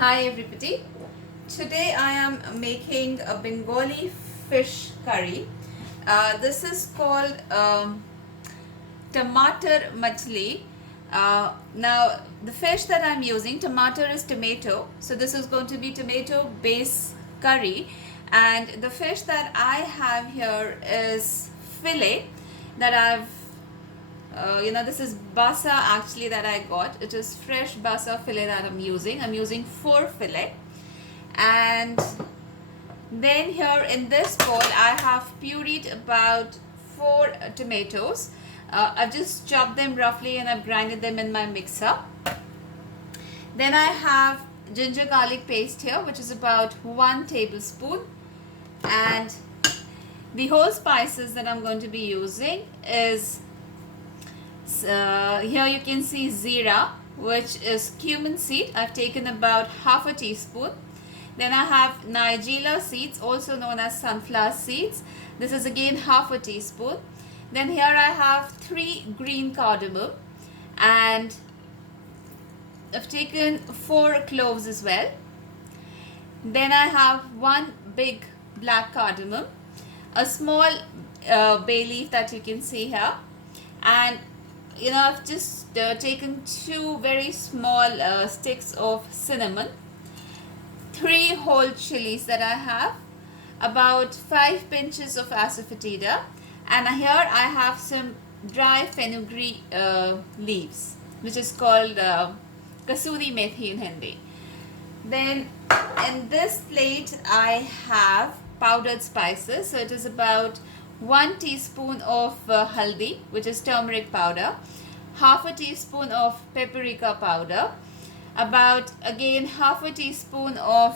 Hi everybody. Today I am making a Bengali fish curry. This is called Tomato machli. Now the fish that I'm using, tomato is tomato. So this is going to be tomato based curry, and the fish that I have here is fillet that this is basa actually that I got. It is fresh basa fillet that I'm using. I'm using 4 fillet. And then here in this bowl I have pureed about 4 tomatoes. I've just chopped them roughly and I've grinded them in my mixer. Then I have ginger garlic paste here, which is about 1 tablespoon. And the whole spices that I'm going to be using is here you can see zira, which is cumin seed. I've taken about half a teaspoon. Then I have nigella seeds, also known as sunflower seeds. This is again half a teaspoon. Then here I have 3 green cardamom, and I've taken 4 cloves as well. Then I have 1 big black cardamom, a small bay leaf that you can see here, and I've just taken 2 very small sticks of cinnamon, 3 whole chilies that I have, about 5 pinches of asafoetida, and here I have some dry fenugreek leaves, which is called kasuri methi in Hindi. Then in this plate I have powdered spices. So it is about 1 teaspoon of haldi, which is turmeric powder, half a teaspoon of paprika powder, about again half a teaspoon of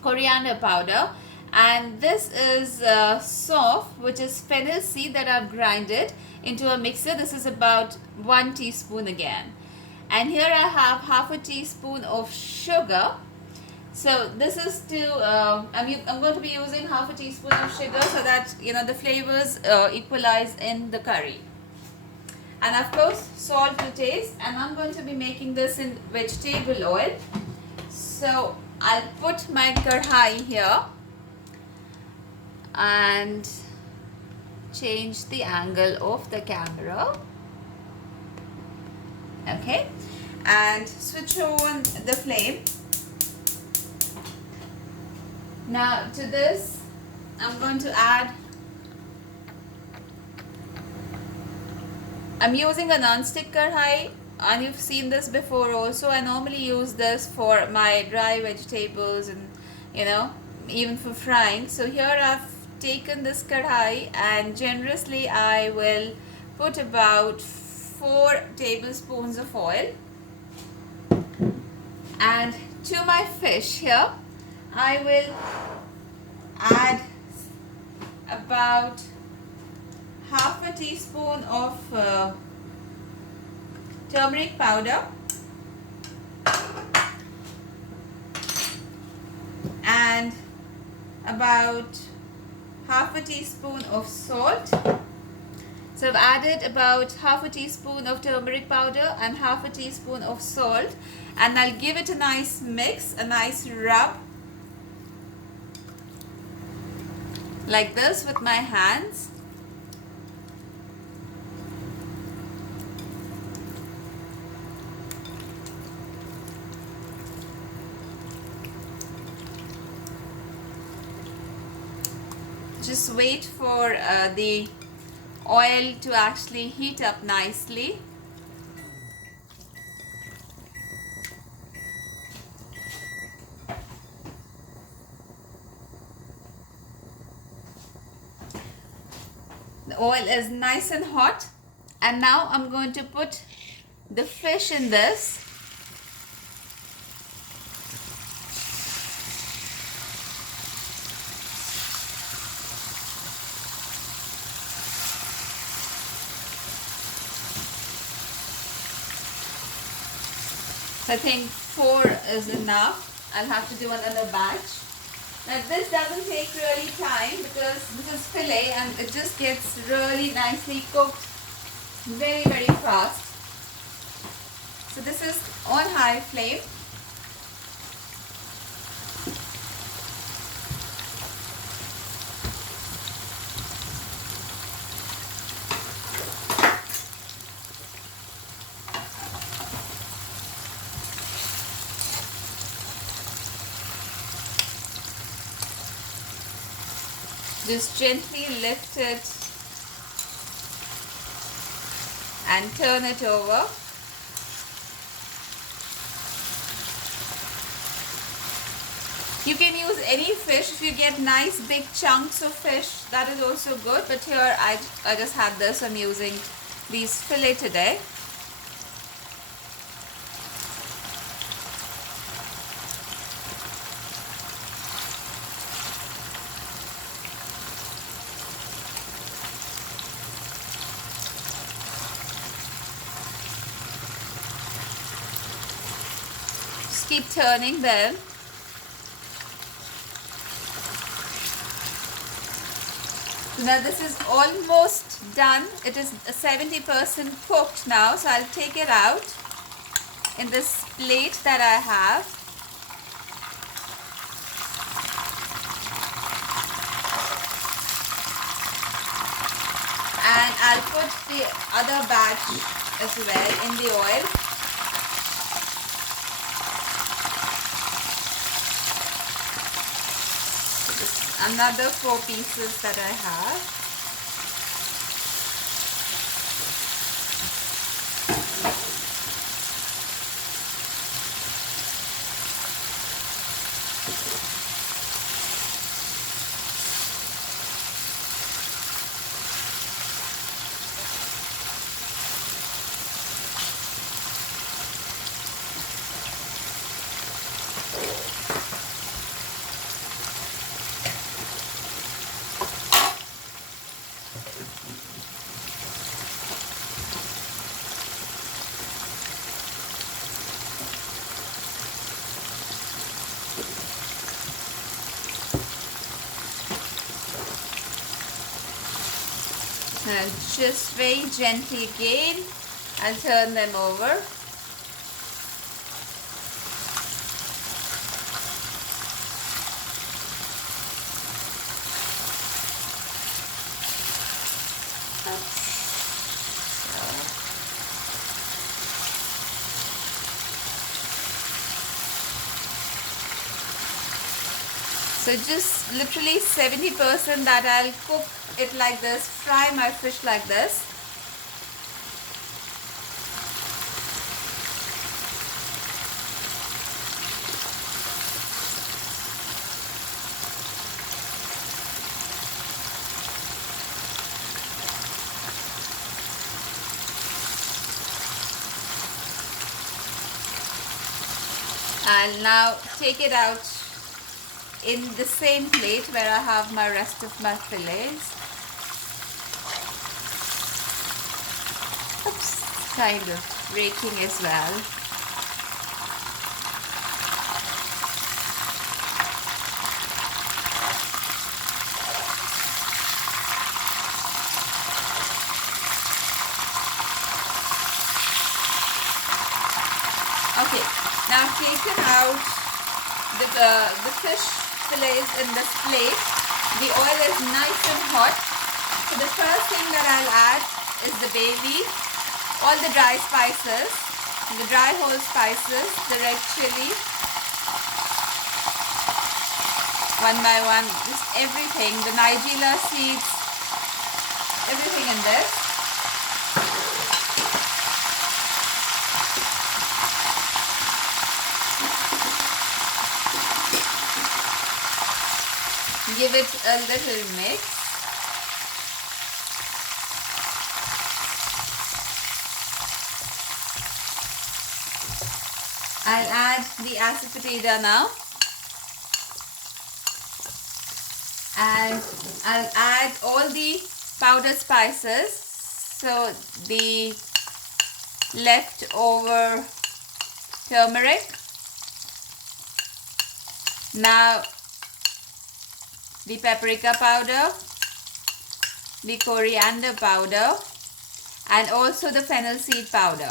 coriander powder, and this is sauf, which is fennel seed that I've grinded into a mixer. This is about 1 teaspoon again. And here I have half a teaspoon of sugar. So this is I'm going to be using half a teaspoon of sugar so that the flavors equalize in the curry. And of course salt to taste, and I'm going to be making this in vegetable oil. So I'll put my kadhai here and change the angle of the camera. Okay, and switch on the flame. Now to this I'm going to add, I'm using a non-stick kadhai, and you've seen this before also. I normally use this for my dry vegetables and even for frying. So here I've taken this kadhai, and generously I will put about 4 tablespoons of oil. And to my fish here I will add about half a teaspoon of turmeric powder and about half a teaspoon of salt. So I've added about half a teaspoon of turmeric powder and half a teaspoon of salt, and I'll give it a nice mix, a nice rub like this with my hands. Just wait for the oil to actually heat up nicely. The oil is nice and hot, and now I'm going to put the fish in this. I think 4 is enough. I'll have to do another batch. Now this doesn't take really time because this is fillet and it just gets really nicely cooked very fast. So this is on high flame. Just gently lift it and turn it over. You can use any fish. If you get nice big chunks of fish, that is also good. But here I just have this. I'm using these fillet today. Just keep turning them. Now this is almost done. It is 70% cooked now. So I'll take it out in this plate that I have. And I'll put the other batch as well in the oil. Another 4 pieces that I have. And just very gently again, I'll turn them over. So just literally 70% that I'll cook it like this, fry my fish like this. I'll now take it out in the same plate where I have my rest of my fillets. Oops, kind of breaking as well. Okay, now I've taken out the fish fillets in this plate. The oil is nice and hot. So the first thing that I'll add is the bay leaf, all the dry spices, the dry whole spices, the red chili, one by one, just everything, the nigella seeds, everything in this. Give it a little mix. I'll add the asafoetida now. And I'll add all the powdered spices. So the leftover turmeric. Now the paprika powder, the coriander powder, and also the fennel seed powder.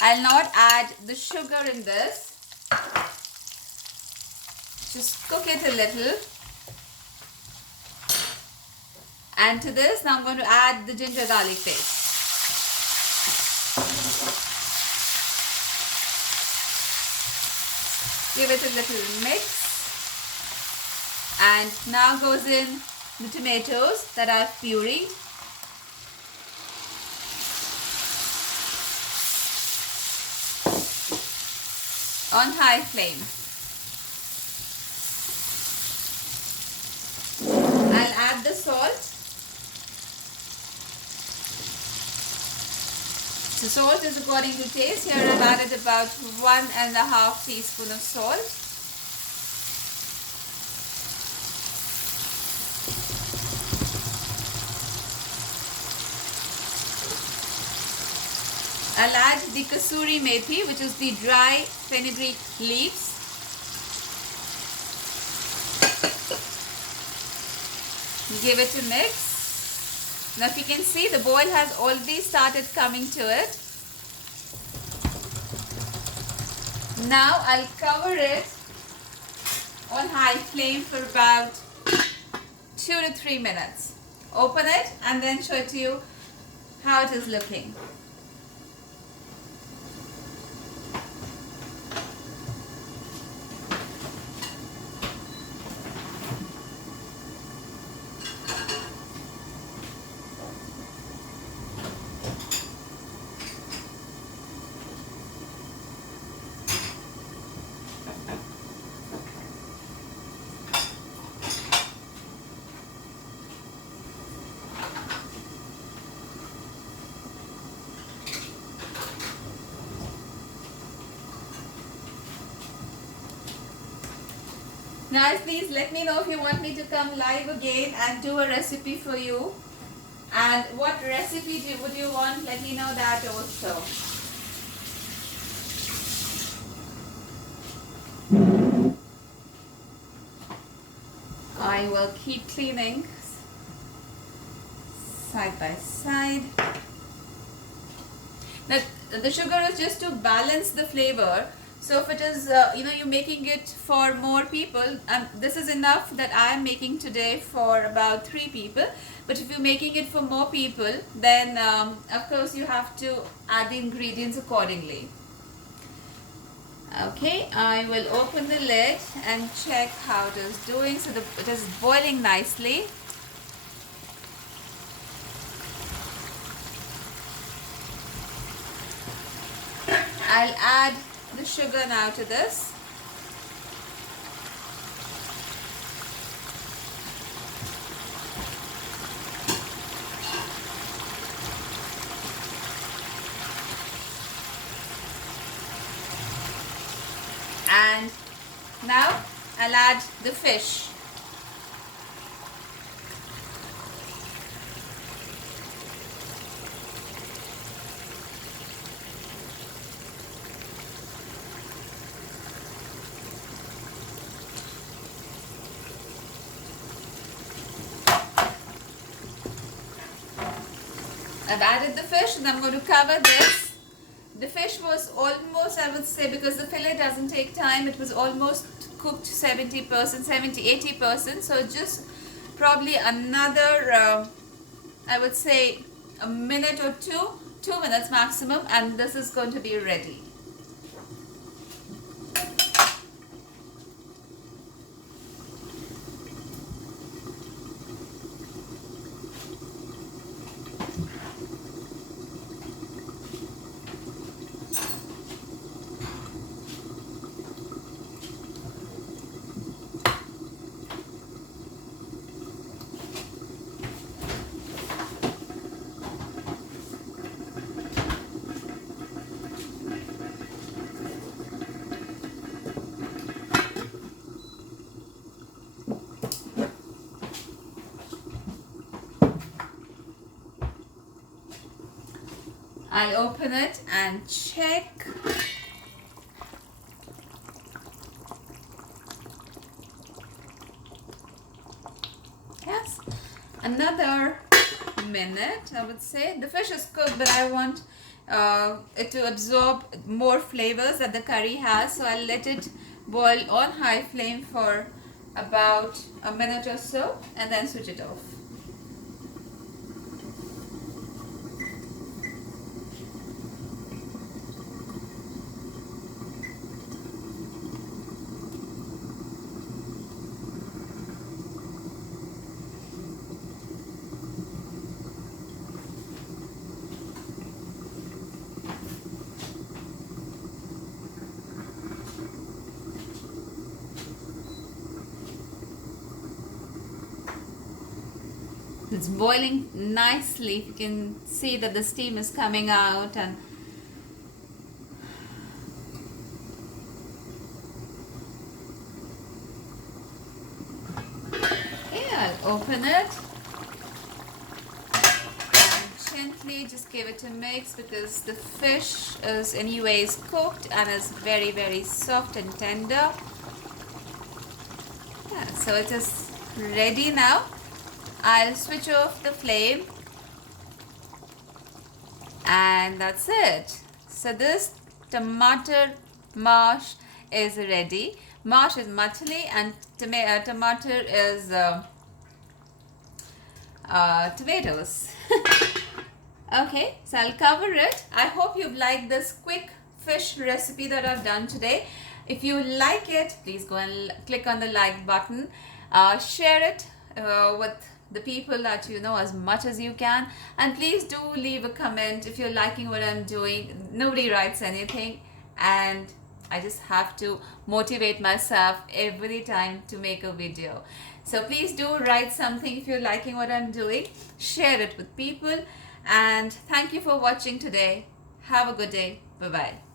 I'll not add the sugar in this. Just cook it a little. And to this, now I'm going to add the ginger garlic paste. Give it a little mix. And now goes in the tomatoes that I've pureed. On high flame. I'll add the salt. The salt is according to taste. Here I've added about 1.5 teaspoon of salt. I'll add the kasuri methi, which is the dry fenugreek leaves. Give it a mix. Now if you can see, the boil has already started coming to it. Now I'll cover it on high flame for about 2 to 3 minutes. Open it and then show it to you how it is looking. Guys, please let me know if you want me to come live again and do a recipe for you. And what recipe would you want? Let me know that also. I will keep cleaning side by side. Now, the sugar is just to balance the flavor. So if it is, you're making it for more people, this is enough that I am making today for about 3 people. But if you're making it for more people, then of course you have to add the ingredients accordingly. Okay, I will open the lid and check how it is doing. So it is boiling nicely. I'll add the sugar now to this. And now I'll add the fish. I've added the fish and I'm going to cover this. The fish was almost, I would say, because the fillet doesn't take time, it was almost cooked 70%, 80%. So just probably another, I would say, a minute or 2 minutes maximum, and this is going to be ready. I'll open it and check. Yes, another minute I would say. The fish is cooked, but I want it to absorb more flavors that the curry has, so I'll let it boil on high flame for about a minute or so and then switch it off. It's boiling nicely. You can see that the steam is coming out, and okay, I'll open it and gently just give it a mix because the fish is anyways cooked and is very soft and tender. Yeah, so it is ready now. I'll switch off the flame and that's it. So this tomato mash is ready. Mash is machli and tomato is tomatoes. Okay, so I'll cover it. I hope you've liked this quick fish recipe that I've done today. If you like it, please go and click on the like button. Share it with the people that you know as much as you can, and please do leave a comment if you're liking what I'm doing. Nobody writes anything, and I just have to motivate myself every time to make a video. So please do write something if you're liking what I'm doing. Share it with people, and thank you for watching today. Have a good day. Bye bye.